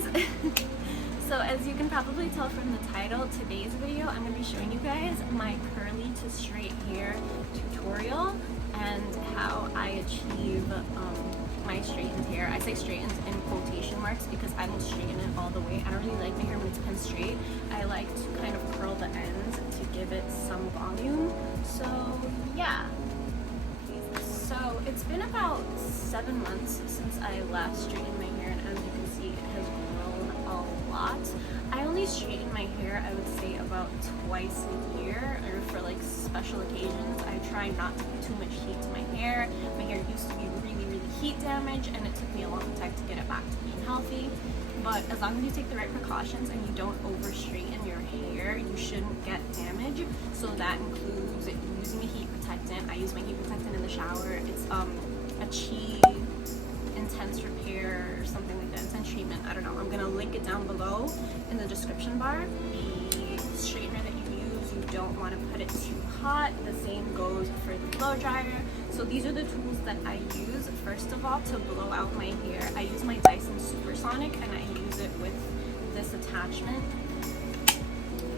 guys. So as you can probably tell from the title, today's video I'm going to be showing you guys my curly to straight hair tutorial and how I achieve my straightened hair. I say straightened in quotation marks because I don't straighten it all the way. I don't really like my hair when it's pinned straight. I like to kind of curl the ends to give it some volume. So yeah. So it's been about 7 months since I last straightened my hair, and as you can see, it has grown a lot. I only straighten my hair, I would say, about twice a year, or for like special occasions. I try not to put too much heat to my hair. My hair used to be really heat damaged, and it took me a long time to get it back to being healthy. But as long as you take the right precautions and you don't over straighten your hair, you shouldn't get damage. So that includes using a heat protectant. I use my heat protectant in the shower. It's a Chi Intense Repair or something like that. Intense Treatment. I don't know. I'm gonna link it down below in the description bar. The straightener that you use, you don't want to put it too hot. The same goes for the blow dryer. So these are the tools that I use. First of all, to blow out my hair, I use my Dyson Supersonic, and I use it with this attachment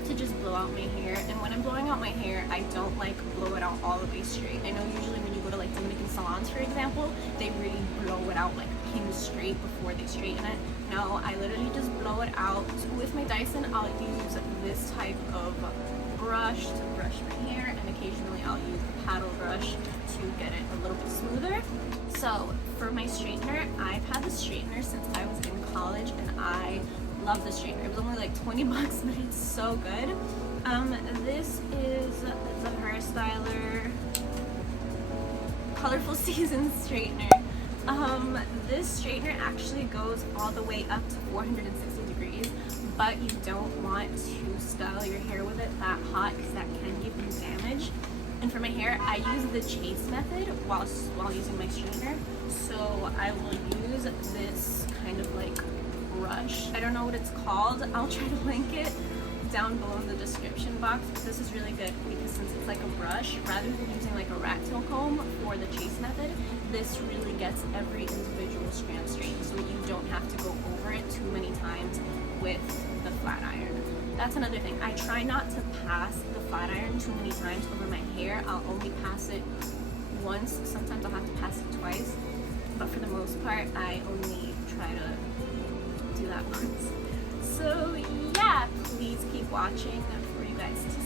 to just blow out my hair. And when I'm blowing out my hair, I don't like blow it out all the way straight. I know usually when you go to like Dominican salons, for example, they really blow it out like pin straight before they straighten it. No, I literally just blow it out. So with my Dyson, I'll use this type of brush to brush my hair, and occasionally I'll use a paddle brush to get it a little bit smoother. So for my straightener, I've had the straightener since I was in college, and I love the straightener. It was only like 20 bucks, but it's so good. This is the Herstyler Colorful Season straightener. This straightener actually goes all the way up to 460 degrees, but you don't want to style your hair with it that hot because that can give you damage. And for my hair, I use the chase method while using my straightener. So I will use this kind of like brush. I don't know what it's called. I'll try to link it down below in the description box. But this is really good because since it's like a brush, rather than using like a rat tail comb for the chase method, this really gets every individual strand straightened, so you don't have to go over it too many times with the flat iron. That's another thing. I try not to pass the flat iron too many times over my hair. I'll only pass it once. Sometimes I'll have to pass it twice, but for the most part, I only try to do that once. So yeah, please keep watching for you guys to see.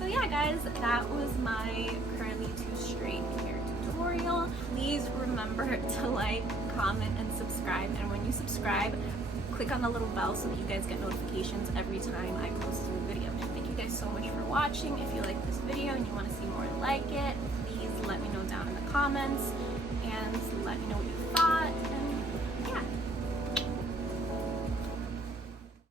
So yeah guys, that was my curly to straight hair tutorial. Please remember to like, comment, and subscribe, and when you subscribe, click on the little bell so that you guys get notifications every time I post a new video. Thank you guys so much for watching. If you like this video and you want to see more like it, please let me know down in the comments and let me know what you thought.